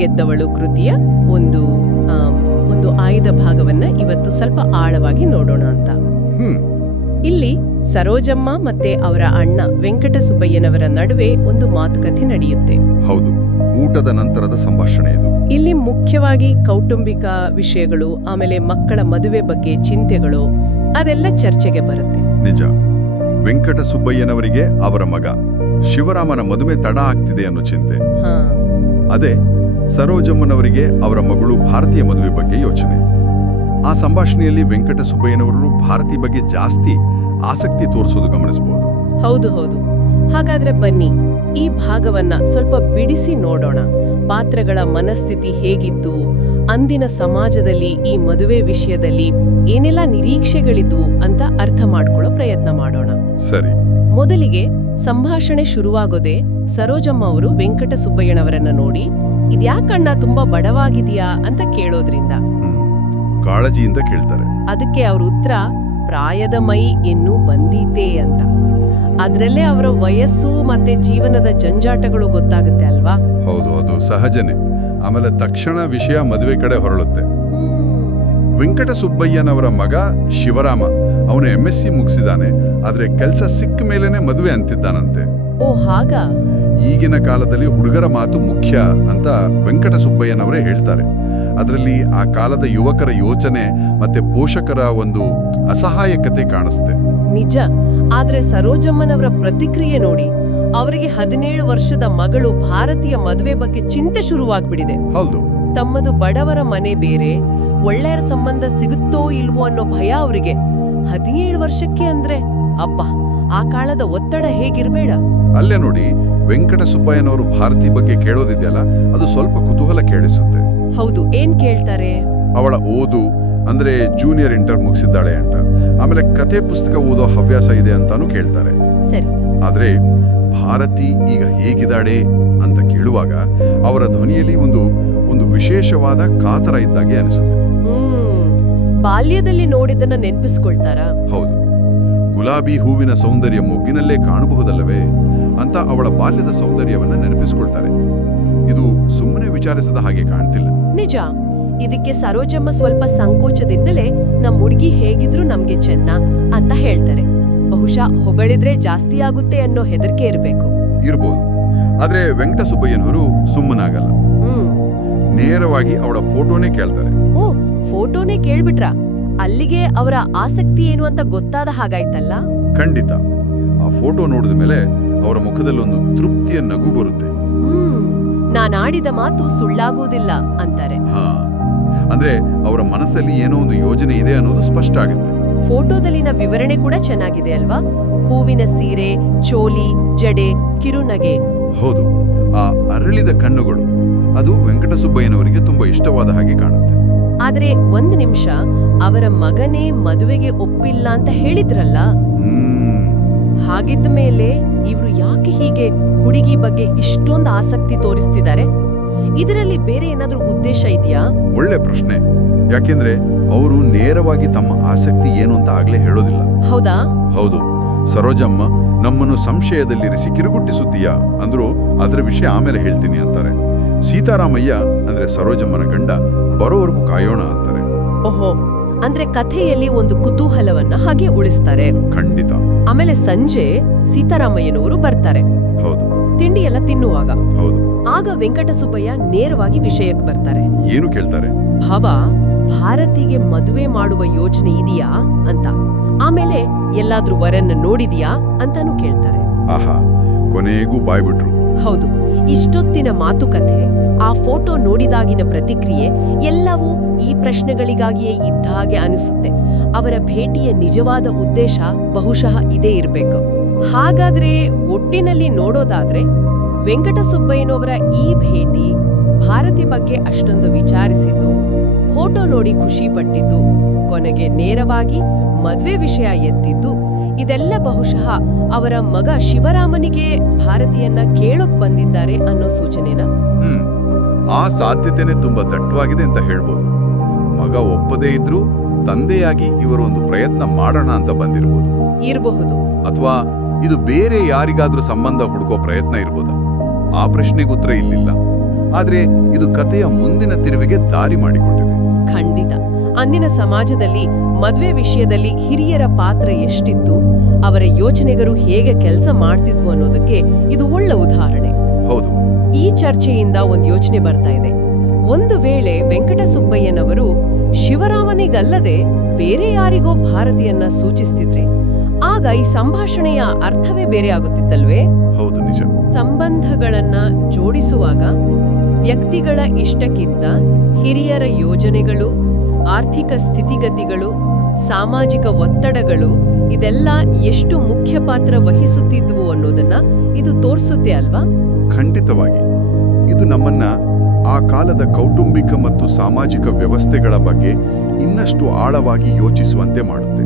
ಗೆದ್ದವಳು ಕೃತಿಯ ಒಂದು ಒಂದು ಆಯ್ದ ಭಾಗವನ್ನ ಇವತ್ತು ಸ್ವಲ್ಪ ಆಳವಾಗಿ ನೋಡೋಣ ಅಂತ. ಇಲ್ಲಿ ಸರೋಜಮ್ಮ ಮತ್ತೆ ಅವರ ಅಣ್ಣ ವೆಂಕಟಸುಬ್ಬಯ್ಯನವರ ನಡುವೆ ಒಂದು ಮಾತುಕತೆ ನಡೆಯುತ್ತೆ. ಹೌದು ಊಟದ ನಂತರದ ಸಂಭಾಷಣೆ ಇದು. ಇಲ್ಲಿ ಮುಖ್ಯವಾಗಿ ಕೌಟುಂಬಿಕ ವಿಷಯಗಳು ಆಮೇಲೆ ಮಕ್ಕಳ ಮದುವೆ ಬಗ್ಗೆ ಚಿಂತೆಗಳು ಅದೆಲ್ಲ ಚರ್ಚೆಗೆ ಬರುತ್ತೆ. ನಿಜ. ವೆಂಕಟ ಸುಬ್ಬಯ್ಯನವರಿಗೆ ಅವರ ಮಗ. ಶಿವರಾಮನ ಮದುವೆ ತಡ ಆಗ್ತಿದೆ ಅನ್ನೋ ಚಿಂತೆ. ಅದೇ ಸರೋಜಮ್ಮನವರಿಗೆ ಅವರ ಮಗಳು ಭಾರತೀಯ ಮದುವೆ ಬಗ್ಗೆ ಯೋಚನೆ. ಆ ಸಂಭಾಷಣೆಯಲ್ಲಿ ವೆಂಕಟ ಸುಬ್ಬಯ್ಯನವರು ಭಾರತಿ ಬಗ್ಗೆ ಜಾಸ್ತಿ ಆಸಕ್ತಿ ತೋರಿಸೋದು ಗಮನಿಸಬಹುದು. ಹೌದು ಹೌದು. ಹಾಗಾದ್ರೆ ಬನ್ನಿ ಈ ಭಾಗವನ್ನ ಸ್ವಲ್ಪ ಬಿಡಿಸಿ ನೋಡೋಣ. ಪಾತ್ರಗಳ ಮನಸ್ಥಿತಿ ಹೇಗಿತ್ತು? ಅಂದಿನ ಸಮಾಜದಲ್ಲಿ ಈ ಮದುವೆ ವಿಷಯದಲ್ಲಿ ಏನೆಲ್ಲ ನಿರೀಕ್ಷೆಗಳಿದ್ವು ಅಂತ ಅರ್ಥ ಮಾಡ್ಕೊಳ್ಳೋ ಪ್ರಯತ್ನ ಮಾಡೋಣ. ಸರಿ. ಮೊದಲಿಗೆ ಸಂಭಾಷಣೆ ಶುರುವಾಗೋದೆ ಸರೋಜಮ್ಮ ಅವರು ವೆಂಕಟ ಸುಬ್ಬಯ್ಯನವರನ್ನ ನೋಡಿ ಇದ್ಯಾಕಣ್ಣ ತುಂಬಾ ಬಡವಾಗಿದೆಯಾ ಅಂತ ಕೇಳೋದ್ರಿಂದ? ಕಾಳಜಿಯಿಂದ ಕೇಳ್ತಾರೆ. ಅದಕ್ಕೆ ಅವ್ರ ಉತ್ತರ ಪ್ರಾಯದ ಮೈ ಎನ್ನು ಬಂದೀತೆ ಅಂತ. ಅದ್ರಲ್ಲೇ ಅವರ ವಯಸ್ಸು ಮತ್ತೆ ಜೀವನದ ಜಂಜಾಟಗಳು ಗೊತ್ತಾಗುತ್ತೆ ಅಲ್ವಾ? ಹೌದು ಅದು ಸಹಜನೇ. ಆಮೇಲೆ ತಕ್ಷಣ ವಿಷಯ ಮದುವೆ ಕಡೆ ಹೊರಳುತ್ತೆ. ವೆಂಕಟ ಸುಬ್ಬಯ್ಯನವರ ಮಗ ಶಿವರಾಮ ಅವನು ಎಂ ಎಸ್ ಸಿ ಮುಗಿಸಿದಾನೆ. ಆದ್ರೆ ಕೆಲಸ ಸಿಕ್ಕ ಮೇಲೇನೆ ಮದುವೆ ಅಂತಿದ್ದಾನಂತೆ. ಓ ಹಾಗ? ಈಗಿನ ಕಾಲದಲ್ಲಿ ಹುಡುಗರ ಮಾತು ಮುಖ್ಯ ಅಂತ ವೆಂಕಟ ಸುಬ್ಬಯ್ಯನವರೇ ಹೇಳ್ತಾರೆ. ಅದರಲ್ಲಿ ಆ ಕಾಲದ ಯುವಕರ ಯೋಚನೆ ಮತ್ತೆ ಪೋಷಕರ ಒಂದು ಅಸಹಾಯಕತೆ ಕಾಣಿಸ್ತೆ. ನಿಜ. ಆದ್ರೆ ಸರೋಜಮ್ಮನವರ ಪ್ರತಿಕ್ರಿಯೆ ನೋಡಿ ಅವರಿಗೆ ಹದಿನೇಳು ವರ್ಷದ ಮಗಳು ಭಾರತೀಯ ಮದುವೆ ಬಗ್ಗೆ ಚಿಂತೆ ಶುರುವಾಗ್ಬಿಡಿದೆ. ಹೌದು. ತಮ್ಮದು ಬಡವರ ಮನೆ ಬೇರೆ ಒಳ್ಳೆಯ ಸಂಬಂಧ ಸಿಗುತ್ತೋ ಇಲ್ವೋ ಅನ್ನೋ ಭಯ ಅವರಿಗೆ. ಹದಿನೇಳು ವರ್ಷಕ್ಕೆ ಅಂದ್ರೆ ಅಪ್ಪ ಆ ಕಾಲದ ಒತ್ತಡ ಹೇಗಿರ್ಬೇಡ. ಅಲ್ಲೇ ನೋಡಿ ವೆಂಕಟ ಸುಬ್ಬಯ್ಯನವರು ಭಾರತಿ ಬಗ್ಗೆ ಕೇಳೋದಿದೆಯಲ್ಲ ಅದು ಸ್ವಲ್ಪ ಕುತೂಹಲ ಕೇಳಿಸುತ್ತೆ ಹೌದು ಏನ್ ಕೇಳ್ತಾರೆ? ಅವಳ ಓದು ಅಂದ್ರೆ ಜೂನಿಯರ್ ಇಂಟರ್ ಮುಗಿಸಿದ್ದಾಳೆ ಅಂತ. ಆಮೇಲೆ ಕತೆ ಪುಸ್ತಕ ಓದೋ ಹವ್ಯಾಸ ಇದೆ ಅಂತಾನು ಕೇಳ್ತಾರೆ. ಸರಿ. ಆದ್ರೆ ಭಾರತಿ ಈಗ ಹೇಗಿದ್ದಾಳೆ ಅಂತ ಕೇಳುವಾಗ ಅವರ ಧ್ವನಿಯಲ್ಲಿ ಒಂದು ಒಂದು ವಿಶೇಷವಾದ ಕಾತರ ಇದ್ದಾಗೆ ಅನಿಸುತ್ತೆ. ಬಾಲ್ಯದಲ್ಲಿ ನೋಡಿದ್ದನ್ನ ನೆನಪಿಸ್ಕೊಳ್ತಾರಾ? ಹೌದು. ಗುಲಾಬಿ ಹೂವಿನ ಸೌಂದರ್ಯ ಮೊಗ್ಗಿನಲ್ಲೇ ಕಾಣಬಹುದಲ್ಲವೇ? ಅಂತ ಅವಳ ಬಾಲ್ಯದ ಸೌಂದರ್ಯವನ್ನ ನೆನಪಿಸಿಕೊಳ್ತಾರೆ. ಇದು ಸುಮ್ಮನೆ ವಿಚಾರಿಸದ ಹಾಗೆ ಕಾಣ್ತಿಲ್ಲ. ನಿಜ. ಇದಕ್ಕೆ ಸರೋಜಮ್ಮ ಸ್ವಲ್ಪ ಸಂಕೋಚದಿಂದಲೇ ನಮ್ಮ ಹುಡುಗಿ ಹೇಗಿದ್ರು ನಮ್ಗೆ ಚೆನ್ನ ಅಂತ ಹೇಳ್ತಾರೆ. ಬಹುಶಃ ಹೊಗಳಿದ್ರೆ ಜಾಸ್ತಿ ಆಗುತ್ತೆ ಅನ್ನೋ ಹೆದರಿಕೆ ಇರಬೇಕು. ಇರ್ಬೋದು. ಆದ್ರೆ ವೆಂಕಟಸುಬ್ಬಯ್ಯನವರು ಸುಮ್ಮನಾಗಲ್ಲ. ನೇರವಾಗಿ ಅವಳ ಫೋಟೋನೇ ಕೇಳ್ತಾರೆ. ಓ ಫೋಟೋನೇ ಕೇಳ್ಬಿಟ್ರ? ಅಲ್ಲಿಗೆ ಅವರ ಆಸಕ್ತಿ ಏನು ಅಂತ ಗೊತ್ತಾದ ಹಾಗಾಯ್ತಲ್ಲ? ಖಂಡಿತ. ಆ ಫೋಟೋ ನೋಡಿದ ಮೇಲೆ ಅವರ ಮುಖದಲ್ಲಿ ಒಂದು ತೃಪ್ತಿಯ ನಗು ಬರುತ್ತೆ. ಹ್ಮ್ ನಾನಾಡಿದ ಮಾತು ಸುಳ್ಳಾಗುವುದಿಲ್ಲ ಅಂತಾರೆ. ಹಾ ಅಂದ್ರೆ ಅವರ ಮನಸ್ಸಲ್ಲಿ ಏನೋ ಒಂದು ಯೋಜನೆ ಇದೆ ಅನ್ನೋದು ಸ್ಪಷ್ಟ ಆಗುತ್ತೆ. ಫೋಟೋದಲ್ಲಿನ ವಿವರಣೆ ಕೂಡ ಚೆನ್ನಾಗಿದೆ ಅಲ್ವಾ? ಹೂವಿನ ಸೀರೆ ಚೋಲಿ ಜಡೆ ಕಿರುನಗೆ. ಹೌದು ಆ ಅರಳಿದ ಕಣ್ಣುಗಳು ಅದು ವೆಂಕಟಸುಬ್ಬಯ್ಯನವರಿಗೆ ತುಂಬಾ ಇಷ್ಟವಾದ ಹಾಗೆ ಕಾಣುತ್ತೆ. ಆದ್ರೆ ಒಂದ್ ನಿಮಿಷ ಅವರ ಮಗನೇ ಮದುವೆಗೆ ಒಪ್ಪಿಲ್ಲ ಅಂತ ಹೇಳಿದ್ರಲ್ಲ? ಹಾಗಿದ್ದ ಮೇಲೆ ಇವ್ರು ಯಾಕೆ ಹೀಗೆ ಹುಡುಗಿ ಬಗ್ಗೆ ಇಷ್ಟೊಂದು ಆಸಕ್ತಿ ತೋರಿಸ್ತಿದ್ದಾರೆ? ಇದರಲ್ಲಿ ಬೇರೆ ಏನಾದ್ರೂ ಉದ್ದೇಶ ಇದೆಯಾ? ಒಳ್ಳೆ ಪ್ರಶ್ನೆ. ಯಾಕೆಂದ್ರೆ ಅವರು ನೇರವಾಗಿ ತಮ್ಮ ಆಸಕ್ತಿ ಏನು ಅಂತ ಆಗ್ಲೇ ಹೇಳೋದಿಲ್ಲ. ಹೌದಾ? ಹೌದು. ಸರೋಜಮ್ಮ ನಮ್ಮನ್ನು ಸಂಶಯದಲ್ಲಿರಿಸಿ ಕಿರುಗುಟ್ಟಿಸುತ್ತೀಯಾ ಅಂದ್ರು ಅದರ ವಿಷಯ ಆಮೇಲೆ ಹೇಳ್ತೀನಿ ಅಂತಾರೆ. ಸೀತಾರಾಮಯ್ಯ ಅಂದ್ರೆ ಸರೋಜಮ್ಮನ ಗಂಡ ಬರೋವರೆಗೂ ಕಾಯೋಣ ಅಂತಾರೆ. ಓಹೋ. ಅಂದ್ರೆ ಕಥೆಯಲ್ಲಿ ಒಂದು ಕುತೂಹಲವನ್ನ ಹಾಗೆ ಉಳಿಸ್ತಾರೆ. ಖಂಡಿತ. ಆಮೇಲೆ ಸಂಜೆ ಸೀತಾರಾಮಯ್ಯನವರು ಬರ್ತಾರೆ. ಹೌದು. ತಿಂಡಿ ಎಲ್ಲ ತಿನ್ನುವಾಗ. ಹೌದು. ಆಗ ವೆಂಕಟಸುಬ್ಬಯ್ಯ ನೇರವಾಗಿ ವಿಷಯಕ್ಕೆ ಬರ್ತಾರೆ. ಏನು ಕೇಳ್ತಾರೆ? ಭಾವ ಭಾರತಿಗೆ ಮದುವೆ ಮಾಡುವ ಯೋಚನೆ ಇದೆಯಾ? ಅಂತ. ಆಮೇಲೆ ಎಲ್ಲಾದ್ರೂ ವರನ್ನ ನೋಡಿದ್ಯಾ? ಅಂತಾನು ಕೇಳ್ತಾರೆ. ಆಹಾ ಕೊನೆಗೂ ಬಾಯ್ಬಿಟ್ರು. ಹೌದು. ಇಷ್ಟೊತ್ತಿನ ಮಾತುಕತೆ, ಆ ಫೋಟೋ ನೋಡಿದಾಗಿನ ಪ್ರತಿಕ್ರಿಯೆ ಎಲ್ಲವೂ ಈ ಪ್ರಶ್ನೆಗಳಿಗಾಗಿಯೇ ಇದ್ದ ಹಾಗೆ ಅನಿಸುತ್ತೆ. ಅವರ ಭೇಟಿಯ ನಿಜವಾದ ಉದ್ದೇಶ ಬಹುಶಃ ಇದೇ ಇರಬೇಕು. ಹಾಗಾದ್ರೆ ಒಟ್ಟಿನಲ್ಲಿ ನೋಡೋದಾದ್ರೆ ವೆಂಕಟಸುಬ್ಬಯ್ಯನವರ ಈ ಭೇಟಿ ಭಾರತಿ ಬಗ್ಗೆ ಅಷ್ಟೊಂದು ವಿಚಾರಿಸಿದ್ದು, ಫೋಟೋ ನೋಡಿ ಖುಷಿ ಪಟ್ಟಿದ್ದು, ಕೊನೆಗೆ ನೇರವಾಗಿ ಮದುವೆ ವಿಷಯ ಎತ್ತಿದ್ದು ಇದೆಲ್ಲ ಬಹುಶಃ ಅವರ ಮಗ ಶಿವರಾಮನಿಗೆ ಭಾರತಿಯನ್ನ ಕೇಳೋಕ್ ಬಂದಿದ್ದಾರೆ ಅನ್ನೋ ಸೂಚನೆನ? ಹ್ಮ್ ಆ ಸಾಧ್ಯತೆನೆ ತುಂಬಾ ದಟ್ಟವಾಗಿದೆ ಅಂತ ಹೇಳ್ಬೋದು. ಮಗ ಒಪ್ಪದೇ ಇದ್ರೂ ತಂದೆಯಾಗಿ ಇವರು ಒಂದು ಪ್ರಯತ್ನ ಮಾಡೋಣ ಅಂತ ಬಂದಿರಬಹುದು ಇರಬಹುದು. ಅಥವಾ ಇದು ಬೇರೆ ಯಾರಿಗಾದ್ರೂ ಸಂಬಂಧ ಹುಡುಕೋ ಪ್ರಯತ್ನ ಇರ್ಬೋದಾ? ಆ ಪ್ರಶ್ನೆಗೆ ಉತ್ತರ ಇಲ್ಲಿಲ್ಲ. ಆದ್ರೆ ಇದು ಕಥೆಯ ಮುಂದಿನ ತಿರುವಿಗೆ ದಾರಿ ಮಾಡಿಕೊಟ್ಟಿದೆ. ಖಂಡಿತ. ಅಂದಿನ ಸಮಾಜದಲ್ಲಿ ಮದ್ವೆ ವಿಷಯದಲ್ಲಿ ಹಿರಿಯರ ಪಾತ್ರ ಎಷ್ಟಿತ್ತು ಅವರ ಯೋಚನೆಗರು ಹೇಗೆ ಕೆಲಸ ಮಾಡ್ತಿದ್ವು ಅನ್ನೋದಕ್ಕೆ ಇದು ಒಳ್ಳೆ ಉದಾಹರಣೆ. ಹೌದು. ಈ ಚರ್ಚೆಯಿಂದ ಒಂದು ಯೋಚನೆ ಬರ್ತಾ ಇದೆ. ಒಂದು ವೇಳೆ ವೆಂಕಟಸುಬ್ಬಯ್ಯನವರು ಶಿವರಾಮನಿಗಲ್ಲದೆ ಬೇರೆ ಯಾರಿಗೋ ಭಾರತಿಯನ್ನ ಸೂಚಿಸ್ತಿದ್ರೆ ಆಗ ಈ ಸಂಭಾಷಣೆಯ ಅರ್ಥವೇ ಬೇರೆ ಆಗುತ್ತಿತ್ತಲ್ವೇ? ಹೌದು ನಿಜ. ಸಂಬಂಧಗಳನ್ನ ಜೋಡಿಸುವಾಗ ವ್ಯಕ್ತಿಗಳ ಇಷ್ಟಕ್ಕಿಂತ ಹಿರಿಯರ ಯೋಜನೆಗಳು ಆರ್ಥಿಕ ಸ್ಥಿತಿಗತಿಗಳು, ಸಾಮಾಜಿಕ ಒತ್ತಡಗಳು, ಇದೆಲ್ಲ ಎಷ್ಟು ಮುಖ್ಯ ಪಾತ್ರ ವಹಿಸುತ್ತಿದ್ವು ಅನ್ನೋದನ್ನ ಇದು ತೋರಿಸುತ್ತೆ ಅಲ್ವಾ? ಖಂಡಿತವಾಗಿ. ಇದು ನಮ್ಮನ್ನ ಆ ಕಾಲದ ಕೌಟುಂಬಿಕ ಮತ್ತು ಸಾಮಾಜಿಕ ವ್ಯವಸ್ಥೆಗಳ ಬಗ್ಗೆ ಇನ್ನಷ್ಟು ಆಳವಾಗಿ ಯೋಚಿಸುವಂತೆ ಮಾಡುತ್ತೆ.